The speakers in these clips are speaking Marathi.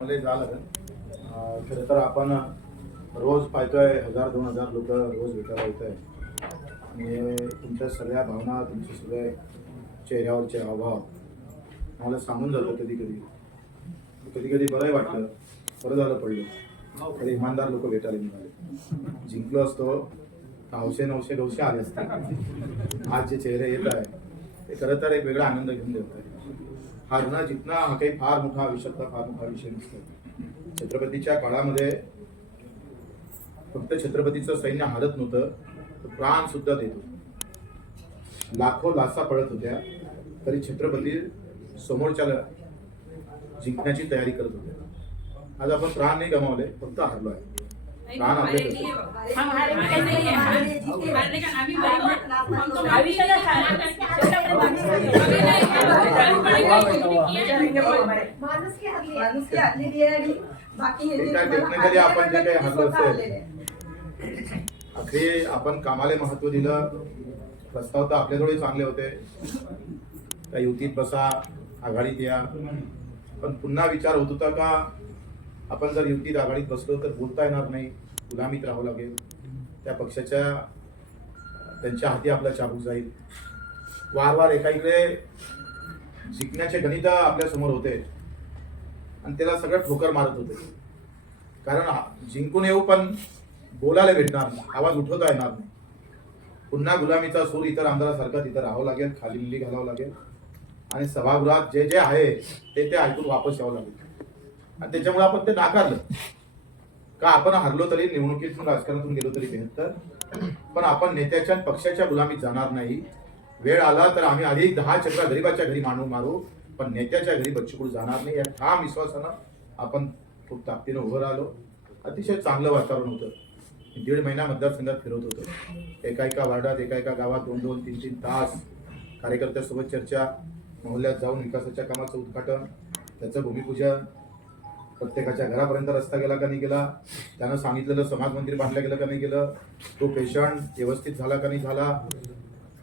मला जा लागेल खरं तर आपण रोज पाहतोय हजार दोन हजार लोक रोज भेटायला येत आहे आणि तुमच्या सगळ्या भावना तुमचे सगळे चेहऱ्यावरचे हावभाव मला सांगून झालं कधी कधी कधी कधी बरंही वाटलं बरं झालं पडलं तर इमानदार लोक भेटायला निघाले. जिंकलो असतो नऊशे नऊशे नऊशे आले असते. आज जे चेहरे येत आहे ते खरं तर एक वेगळा आनंद घेऊन देत आहे हारणं जिंकणं हा काही फार मोठा आयुष्यातला फार मोठा विषय नसतो. छत्रपतीच्या काळामध्ये फक्त छत्रपतीचं सैन्य हारत नव्हतं तर प्राण सुद्धा देत होतं. लाखो लासा पडत होत्या तरी छत्रपती समोरच्याला जिंकण्याची तयारी करत होते. आज आपण प्राण नाही गमावले फक्त हारलो आहे. प्राण आपले है ही हरली हरलेली आहे आणि बाकी हे जे तुम्हाला टेक्निकली आपण जे हारलेलं काही ते हारलो स्वतः असेल. हरलेले आहे. अखेरी आपण कामाला महत्त्व दिलं. प्रस्ताव तर आपल्याजवळ चांगले होते. त्या युतीत बसा आघाडीत या. पण पुन्हा विचार होत होता का आपण जर युतीत आघाडीत बसलो तर बोलता येणार नाही. गुलामीत राहावं लागेल. त्या पक्षाच्या त्यांच्या हाती आपला चाबूक जाईल. वारंवार एका इकडे जिंकण्याचे गणित आपल्यासमोर होते. आणि त्याला सगळं ठोकर मारत होते. कारण जिंकून येऊ पण बोलायला भेटणार नाही. आवाज उठवता येणार नाही. पुन्हा गुलामीचा सूर इतर आमदारासारखा तिथं राहावं लागेल खाली लिली घालावं लागेल. आणि सभागृहात जे जे आहे ते ते ऐकून वापस यावं लागेल. आणि त्याच्यामुळे आपण ते नाकारलं. का आपण हरलो तरी निवडणुकीतून राजकारणातून गेलो तरी बेहतर पण आपण नेत्याच्या पक्षाच्या गुलामीत जाणार नाही. वेळ आला तर आम्ही आधी दहा चक्रा गरीबाच्या घरी मांडू मारू पण नेत्याच्या घरी बच्चूकडे जाणार नाही या ठाम विश्वासानं आपण खूप ताकदीनं उभं राहिलो. अतिशय चांगलं वातावरण होतं. दीड महिना मतदारसंघात फिरत होतो. एका एका वार्डात एका एका गावात दोन दोन तीन तीन तास कार्यकर्त्यासोबत चर्चा मोहल्ल्यात जाऊन विकासाच्या कामाचं उद्घाटन त्याचं भूमिपूजन प्रत्येकाच्या घरापर्यंत रस्ता गेला का नाही गेला त्यानं सांगितलेलं समाज मंदिर बांधलं गेलं का नाही गेलं तो पेशंट व्यवस्थित झाला का नाही झाला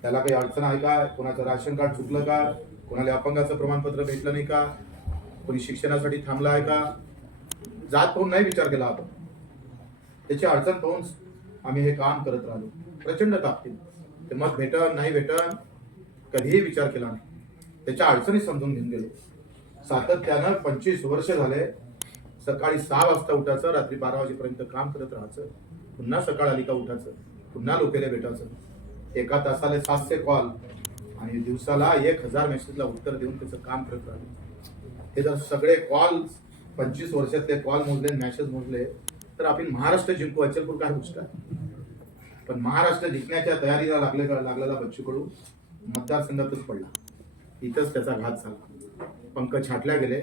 त्याला काही अडचण आहे का? कोणाचं राशन कार्ड चुकलं का? कोणाला अपंगाचं प्रमाणपत्र भेटलं नाही का? कोणी शिक्षणासाठी थांबलं आहे का? जात पाहून नाही विचार केला आपण. त्याची अडचण पाहून आम्ही हे काम करत राहिलो. प्रचंड तापतील ते मग भेटन नाही भेटन कधीही विचार केला नाही. त्याच्या अडचणी समजून घेऊन गेलो. सातत्यानं पंचवीस वर्ष झाले. सकाळी सहा वाजता उठायचं रात्री बारा वाजेपर्यंत काम करत राहायचं. पुन्हा सकाळ आली का उठायचं. पुन्हा लोकेला भेटायचं. एका तासाला सातशे कॉल आणि दिवसाला एक हजार मेसेजला उत्तर देऊन त्याचं काम करत राहिले. हे जर सगळे कॉल पंचवीस वर्षातले कॉल मोजले मॅसेज मोजले तर आपण महाराष्ट्र जिंकू अचलपूर काय गोष्ट आहे? पण महाराष्ट्र जिंकण्याच्या तयारीला लागले लागलेला बच्चू कडू मतदारसंघातच पडला. इथंच त्याचा घात झाला. पंख छाटल्या गेले.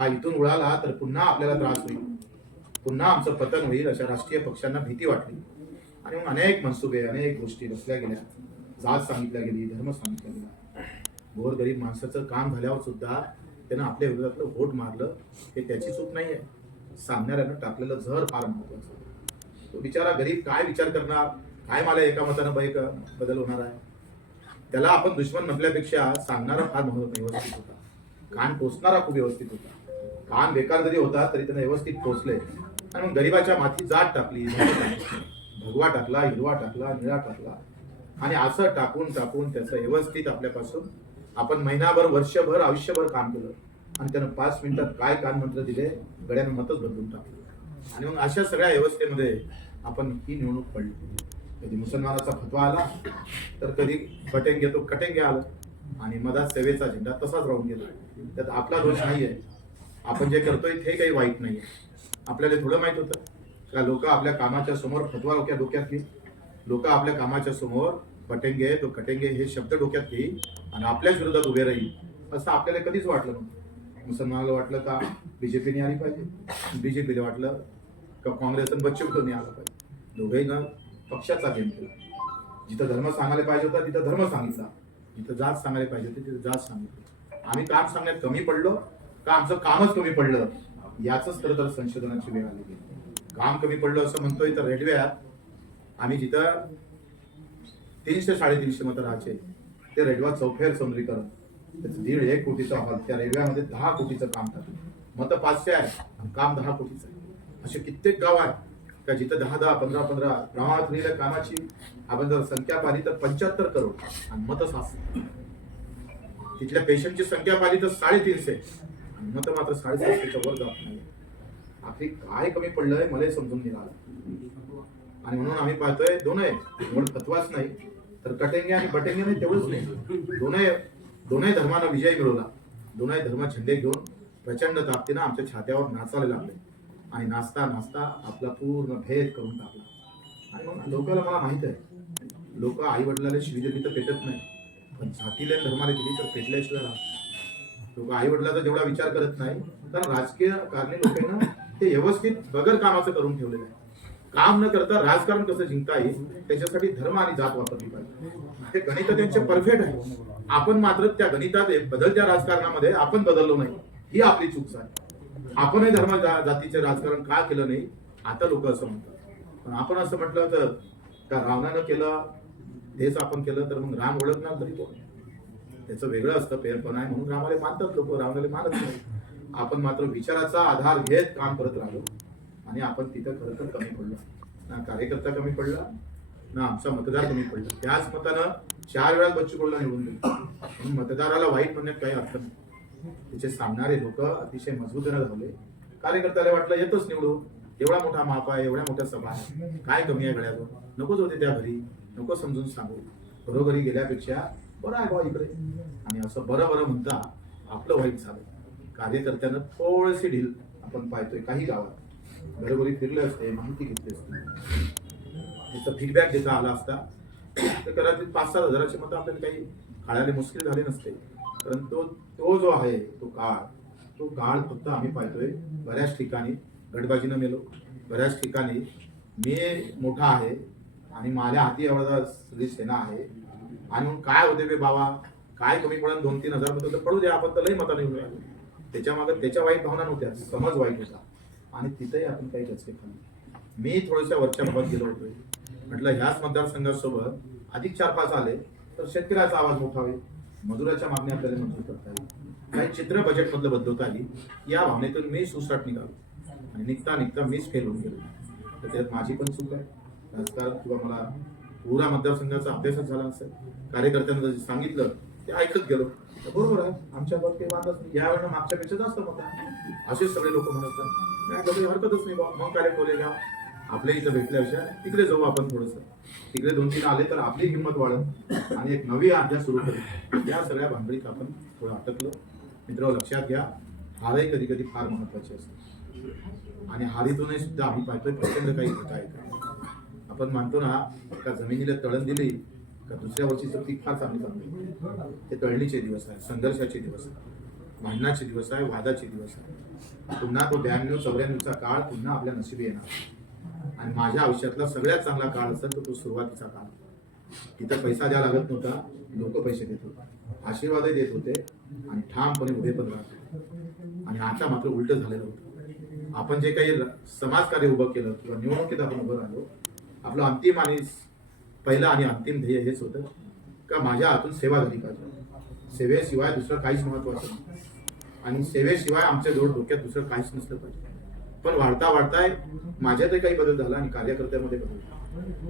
हा इथून उडाला तर पुन्हा आपल्याला त्रास होईल. पुन्हा आमचं पतन होईल अशा राष्ट्रीय पक्षांना भीती वाटली. आणि मग अनेक मनसुबे अनेक गोष्टी रचल्या गेल्या. जात सांगितल्या गेली धर्म सांगितला गेला. गोरगरीब माणसाचं काम झाल्यावर सुद्धा त्यानं आपल्या विरोधातलं वोट मारलं हे त्याची चूक नाही आहे सामन्यानं टाकलेलं झर फार महत्वाचं. तो बिचारा गरीब काय विचार करणार? काय मला एका मतानं बैक बदल होणार आहे? त्याला आपण दुश्मन म्हटल्यापेक्षा सांगणारा फार महत्त्व व्यवस्थित होता. कान टोचणारा खूप व्यवस्थित होता. कान बेकार जरी होता तरी त्यानं व्यवस्थित टोचले आणि मग गरीबाच्या माथी जात टाकली. भगवा टाकला हिरवा टाकला निळा टाकला. आणि असं टाकून टाकून त्याचं व्यवस्थित आपल्यापासून आपण महिनाभर वर्षभर आयुष्यभर काम केलं. आणि त्यानं पाच मिनिटात काय कान मंत्र दिले गड्यानं मतच बदलून टाकलं. आणि मग अशा सगळ्या व्यवस्थेमध्ये आपण ही निवडणूक पडली. कधी मुसलमानाचा फतवा आला तर कधी कटेंगे तो कटेंगे आलं. आणि मधात सेवेचा झेंडा तसाच राहून गेला. त्यात आपला दोष आहे आपण जे करतोय ते काही वाईट नाही आहे आपल्याला थोडं माहीत होतं. का लोक आपल्या कामाच्या समोर फतवा डोक्या डोक्यात घेईल? लोक आपल्या कामाच्या समोर कटेंगे तो कटेंगे हे शब्द डोक्यात घेईल आणि आपल्याच विरोधात उभे राहील. असं आपल्याला कधीच वाटलं नव्हतं. मुसलमानाला वाटलं का बीजेपीने आली पाहिजे? बीजेपीला वाटलं का काँग्रेस आणि बच्चू आलं पाहिजे? दोघेही पक्षाचा गेम केला. जिथं धर्म सांगायला पाहिजे होता तिथं धर्म सांगितला. जिथं जात सांगायला पाहिजे होती तिथं जात सांगितली. आम्ही काम सांगण्यात कमी पडलो का आमचं कामच कमी पडलं? याच खरं तर संशोधनाची वेळ आली गेली. काम कमी पडलं असं म्हणतोय तर रेल्वे आम्ही जिथं तीनशे साडेतीनशे मतं राहायचे ते रेडवा चौफेर सौंदर्यीकरण त्याचं दीड एक कोटीचा हॉल त्या रेल्वेमध्ये दहा कोटीचं काम टाकलं. मत पाचशे आहे आणि काम दहा कोटीचं आहे. असे कित्येक गाव आहे का जिथं दहा दहा पंधरा पंधरा गावात झालेल्या कामाची आपण जर संख्या पाहिली तर पंच्याहत्तर करोड आणि मत सहाशे तिथल्या पेशंटची संख्या पाहिली तर साडेतीनशे. आणि मत मात्र साडेसातशेच्या वर जात नाही आखरी काय कमी पडलंय मला समजून दिला आणि म्हणून आम्ही पाहतोय दोन आहे तत्वाच नाही. तर कटेंगे आणि बटेंगे नाही तेवढंच नाही. दोनही दोनही धर्मानं विजय मिळवला. दोनही धर्म झेंडे घेऊन प्रचंड ताकदीनं आमच्या छात्यावर नाचायला लागले. आणि नाचता नाचता आपला पूर्ण भेद करून टाकला. आणि मग लोकांना मला माहीत आहे. लोक आई वडिलाला शिवी तर पेटत नाही. पण जातीला धर्माने धर्माला दिली तर पेटल्याशिवाय राहत लोक आई वडिलाचा जेवढा विचार करत नाही तर राजकीय कारणे लोकांना ते व्यवस्थित बगर कामाचं करून ठेवलेलं आहे. काम न करता राजकारण कसं जिंकता येईल त्याच्यासाठी धर्म आणि जात वापरली पाहिजे. ते गणित त्यांचे परफेक्ट आहे आपण मात्र त्या गणितात बदलत्या राजकारणामध्ये आपण बदललो नाही. ही आपली चूक आहे आपणही धर्म जा- जातीचे राजकारण का केलं नाही आता लोक असं म्हणतात. पण आपण असं म्हटलं तर का रावणानं केलं तेच आपण केलं तर मग राम ओळखणार तरी कोण? त्याचं वेगळं असतं पेरपण आहे म्हणून रामाला मानतात लोक रावणाला मानत नाही. आपण मात्र विचाराचा आधार घेत काम करत राहिलो आणि आपण तिथं खरं तर कमी पडलो. ना कार्यकर्ता कमी पडला ना आमचा मतदार कमी पडला. त्याच मतानं चार वेळा बच्चू कडूला निवडून दिला म्हणून मतदाराला वाईट म्हणण्यात काही अर्थ नाही. तिचे सांगणारे लोक अतिशय मजबूतीनं धावले. कार्यकर्त्याला वाटलं येतोच निवडू एवढा मोठा माप आहे एवढ्या मोठ्या सभा आहे काय कमी आहे गळ्यावर? नकोच होते त्या घरी. नको समजून सांगू. घरोघरी गेल्यापेक्षा बरं आहे बा इकडे. आणि असं बरं बरं म्हणता आपलं वाईट झालं. कार्यकर्त्यानं थोडीशी ढील आपण पाहतोय काही गावात. घरोघरी फिरले असते माहिती घेतली असते. त्याचा फीडबॅक देता आला असता. तर कदाचित पाच सात हजाराचे मतं आपल्याला काही काळाने मुश्किल झाले नसते. कारण तो तो जो आहे तो काळ तो काळ फक्त आम्ही पाहतोय. बऱ्याच ठिकाणी गडबाजीनं मेलो. बऱ्याच ठिकाणी मी मोठा आहे आणि माझ्या हाती एवढा सगळी सेना आहे. आणि मग काय होते बे बाबा? काय कमी पडून? दोन तीन हजार मतं तर पडू द्या. आपण तर लई मताने निवडूया त्याच्यामागे त्याच्या वाईट भावना नव्हत्या समज वाईट होता. आणि तिथेही आपण काही गचके खाल्ले मी थोड्याशा वरच्या भागात गेलो होतो. म्हटलं ह्याच मतदारसंघासोबत अधिक चार पाच आले तर शेतकऱ्याचा आवाज मोठा होईल. मजुराच्या मागण्या आपल्याला मंजूर करता येईल. काही चित्र बजेटमधलं बदलवता या भावनेतून मी सुसाट निघालो. आणि निघता निघता मीच फेल होऊन गेलो. तर त्यात माझी पण चूक आहे. राजकारण किंवा मला पुरा मतदारसंघाचा अभ्यासच झाला असेल. कार्यकर्त्यांना जे सांगितलं ते ऐकत गेलो. बरोबर आहे. आमच्या बाबतीत काही वादच नाही या वेळेला मागच्यापेक्षा जास्त मत असे असेच सगळे लोक म्हणत नाही हरकतच नाही बा. मग काय टोले घ्या आपल्या इथं भेटल्यापेक्षा तिकडे जाऊ आपण थोडस. तिकडे दोन तीन आले तर आपली हिंमत वाढत आणि एक नवी अध्याय सुरू करू. या सगळ्या भांडळीत आपण थोडं अटकलो. मित्र लक्षात घ्या. हारही कधी कधी फार महत्वाची असते. आणि हारीतूनही सुद्धा आम्ही पाहतोय प्रचंड काही घटा आहे. आपण मानतो ना का जमिनीला तळण दिली तर दुसऱ्या वर्षीचं पीक फार चांगली चांगलं ते तळणीचे दिवस आहे संघर्षाचे दिवस आहे भांडणाचे दिवस आहे वादाचे दिवस आहे पुन्हा तो ब्याण्णव चौऱ्याण्णवचा काळ पुन्हा आपल्या नशिबी येणार. आणि माझ्या आयुष्यातला सगळ्यात चांगला काळ असेल तर तो सुरुवातीचा काळ. तिथं पैसा द्या लागत नव्हता लोक पैसे देत होते. आशीर्वादही देत होते आणि ठामपणे उभे पण राहत आणि आता मात्र उलट झालेलं होतं. आपण जे काही र- समाजकार्य उभं केलं किंवा निवडणुकीत आपण उभं राहिलो आपलं अंतिम आणि पहिलं आणि अंतिम ध्येय हेच होतं का माझ्या हातून सेवा झाली पाहिजे. सेवेशिवाय दुसरं काहीच महत्वाचं नाही. आणि सेवेशिवाय आमच्या जवळ डोक्यात दुसरं काहीच नसलं पाहिजे. पण वाढता वाढताय माझ्यातही काही बदल झाला आणि कार्यकर्त्यामध्ये बदल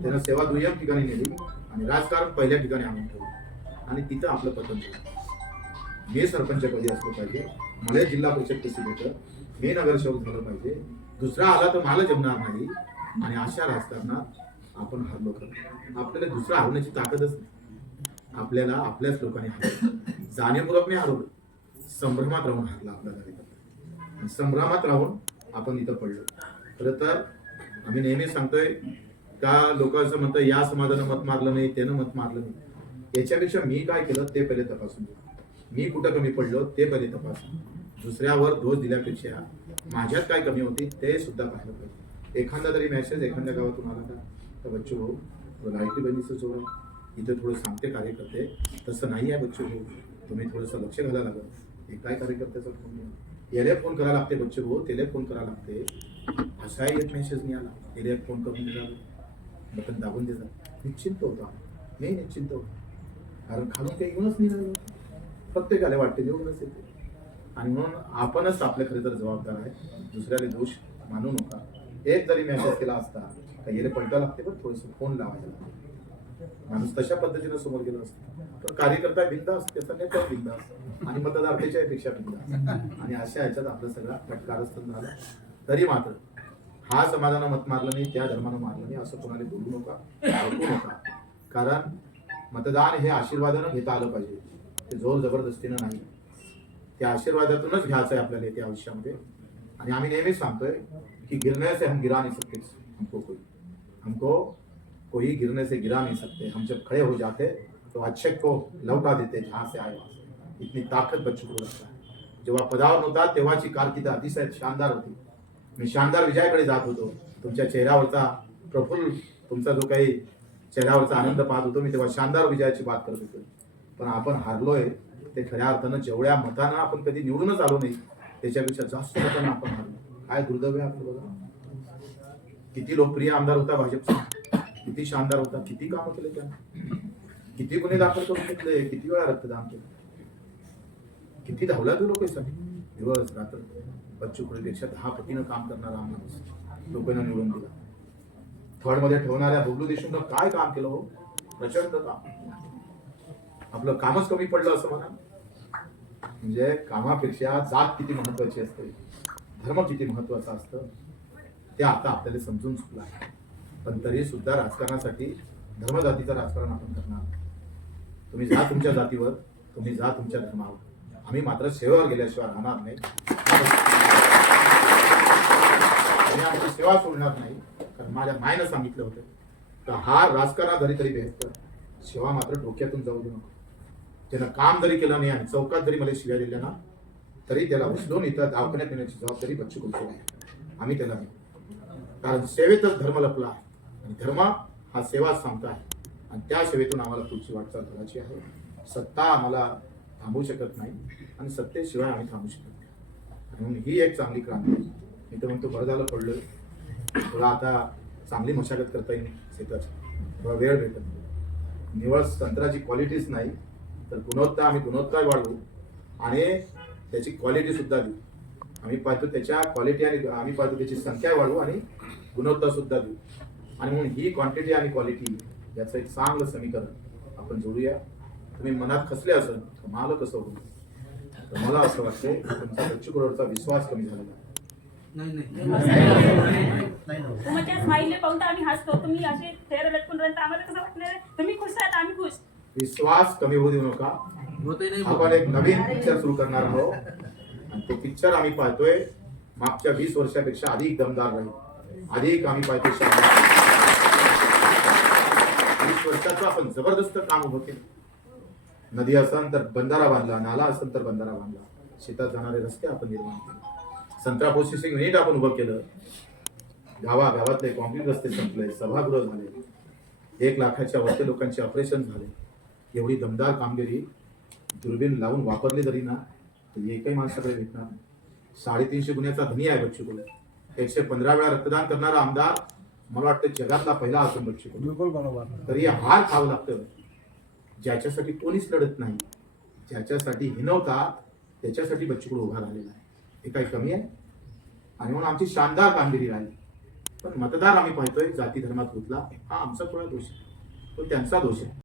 झाला. सेवा दुय्यम ठिकाणी नेली आणि राजकारण पहिल्या ठिकाणी आणून ठेवलं. आणि तिथं आपलं पतन झालं. मी सरपंच कधी पाहिजे. मला जिल्हा परिषद कशी भेटलं? मी नगरसेवक झालं पाहिजे. दुसरा आला तर मला जमणार नाही. आणि अशा राजकारणात आपण हरलो खरं आपल्याला दुसरा हरवण्याची ताकदच नाही. आपल्याला आपल्याच लोकांनी हरवलं. जाणीवपूर्वक नाही हरवलं. संभ्रमात राहून हरला आपला कार्यकर्ता संभ्रमात राहून आपण इथं पडलो. खरं तर आम्ही नेहमी सांगतोय का लोक असं म्हणतात या समाजानं मत मारलं नाही त्यानं मत मारलं नाही. याच्यापेक्षा मी काय केलं ते पहिले तपासून मी कुठं कमी पडलो ते पहिले तपासून दुसऱ्यावर दोष दिल्यापेक्षा माझ्यात काय कमी होती ते सुद्धा पाहिलं पाहिजे. एखादा तरी मेसेज एखाद्या गावातून आला का? तर बच्चू भाऊ थोडं लाईटी बहिणीचं जोडा. इथं थोडं सांगते कार्यकर्ते. तसं नाही आहे बच्चू भाऊ. तुम्ही थोडंसं लक्ष घालायला लागत हे काय कार्यकर्त्याचा फोन याला फोन करायला लागते बच्चू भाऊ. त्याला फोन करायला लागते. असाही एक मेसेज नाही आला. त्याला फोन करून दिला. बटन दाबून देतात निश्चिंत होता नाही निश्चिंत होतो. कारण खालून काही येऊनच नाही राहिलं. प्रत्येकाला वाटते येऊनच येते. आणि म्हणून आपणच आपल्या खरे तर जबाबदार आहे. दुसऱ्याला दोष मानू नका. एक जरी मेसेज केला असता तर गेले पलटा लागते पण थोडस फोन लावायला माणूस तशा पद्धतीनं समोर गेलो असतो. तर कार्यकर्ता बिंदास त्याचा नेता बिंदास आणि मतदार त्याच्यापेक्षा बिंदास आणि अशा ह्याच्यात आपलं सगळा कारस्थान झाला. तरी मात्र हा समाजानं मत मारलं नाही त्या धर्मानं मारलं नाही असं कोणाला बोलू नका ऐकू नका. कारण मतदान हे आशीर्वादानं घेता आलं पाहिजे. ते जोर जबरदस्तीनं नाही. त्या आशीर्वादातूनच घ्यायचं आहे आपल्याला येत्या आयुष्यामध्ये. आणि आम्ही नेहमीच सांगतोय की गिरने से हम गिरा नहीं सकते हमको कोई हमको कोई गिरने से गिरा नहीं सकते। हम जब खड़े हो जाते तो अच्छे को लौटा देते जहाँ से आए वहाँ से। इतनी ताकत बच्चों को लगता है। जेव्हा पदावर नव्हता तेव्हाची कारकीर्द अतिशय शानदार होती। मी शानदार विजयाकडे जात होतो तुमच्या चेहऱ्यावरचा प्रफुल्ल तुमचा जो काही चेहऱ्यावरचा आनंद पाहत होतो मी तेव्हा शानदार विजयाची बात करत होतो पण आपण हारलोय ते खऱ्या अर्थानं जेवढ्या मतानं आपण कधी निवडूनच आलो नाही त्याच्यापेक्षा जास्त मतानं आपण हारलो. काय दुर्दैव आहे आपलं बघा. किती लोकप्रिय आमदार होता भाजपचा. किती शानदार होता. किती कामं केले त्या किती गुन्हे दाखल करून घेतले. किती वेळा रक्तदान केलं. किती धावला तू लोकांसाठी दिवस रात्र. बच्चू देशात दहा पटीनं काम करणारा आम्हाला लोकांना निवडून दिला. थर्डमध्ये ठेवणाऱ्या बबलू देशून काय काम केलं हो? प्रचंड काम. आपलं कामच कमी पडलं असं म्हणा. म्हणजे कामापेक्षा जात किती महत्वाची असते. धर्म किती महत्त्वाचा असतं. ते आता आपल्याला समजून चुकलं आहे. पण तरी सुद्धा राजकारणासाठी धर्मजातीचं राजकारण आपण करणार तुम्ही जा तुमच्या जातीवर तुम्ही जा तुमच्या धर्मावर. आम्ही मात्र सेवेवर गेल्याशिवाय राहणार नाही. आम्ही आमची सेवा सोडणार नाही. कारण माझ्या मायनं सांगितलं होतं तर हा राजकारण जरी तरी बेहतर सेवा मात्र डोक्यातून जाऊ देऊ नको. त्यानं काम जरी केलं नाही आणि चौकात जरी मला शिव्या दिल्या ना तरी त्याला उचलून इथं दवाखान्यात नेण्याची जबाबदारी बच्चू कडची आहे. आम्ही त्याला देऊ. कारण सेवेतच धर्म लपला आहे. आणि धर्म हा सेवाच सांगता आहे आणि त्या सेवेतून आम्हाला पुढची वाटचाल करायची आहे. सत्ता आम्हाला थांबवू शकत नाही. आणि सत्तेशिवाय आम्ही थांबू शकत नाही. म्हणून ही एक चांगली क्रांती. मी तर म्हणतो बरं झालं पडलं. थोडा आता चांगली मशागत करता येईल शेताची थोडा वेळ भेटत नाही. निवळ तंत्राची क्वालिटीच नाही. तर गुणवत्ता आम्ही गुणवत्ता वाढवू. आणि त्याची क्वालिटी सुद्धा देऊ. आम्ही पाहतो त्याच्या क्वालिटी आणि आम्ही पाहतो त्याची संख्या वाढवू आणि गुणवत्ता सुद्धा देऊ. आणि म्हणून ही क्वांटिटी आणि क्वालिटी याचं एक चांगलं समीकरण आपण जोडूया. तुम्ही मनात खसले असेल तर मला कसं होईल? तर मला असं वाटतंय तुमचा बच्चूकडवरचा विश्वास कमी झालेला आहे. तुमच्या स्माईलने पाहून तर आम्ही हसतो. तुम्ही असे चेहरे लटकून राहता आम्हाला कसं वाटणार आहे? तुम्ही खुश आम्ही खुश. विश्वास कमी होऊ देऊ नका. आपण एक नवीन पिक्चर सुरू करणार आहोत. आणि तो पिक्चर आम्ही पाहतोय मागच्या वीस वर्षापेक्षा अधिक दमदार राहील. अधिक आम्ही पाहतोय. वीस वर्षाचं आपण जबरदस्त काम उभं केलं. नदी असन तर बंधारा बांधला नाला असन तर बंधारा बांधला. शेतात जाणारे रस्ते आपण निर्माण केले. संत्रा प्रोसेसिंग युनिट आपण उभं केलं. गावागावातले कॉन्क्रीट रस्ते संपले सभागृह झाले. एक लाखाच्या वरती लोकांचे ऑपरेशन झाले. एवढी दमदार कामगिरी दुर्बीण लावून वापरली तरी ना तर एकही माणसाकडे भेटणार नाही. साडेतीनशे गुन्ह्याचा धनी आहे बच्चू कडू एकशे पंधरा वेळा रक्तदान करणारा आमदार मला वाटतं जगातला पहिला असून बच्चू कडू बिलकुल बरोबर. तरी हार खावं लागतं. ज्याच्यासाठी कोणीच लढत नाही ज्याच्यासाठी हिनवतात त्याच्यासाठी बच्चू कडू उभा राहिलेला आहे. हे काही कमी आहे? आणि म्हणून आमची शानदार कामगिरी राहिली. पण मतदार आम्ही पाहतोय जाती धर्मात गुंतला. हा आमचा थोडा दोष आहे. तो त्यांचा दोष आहे.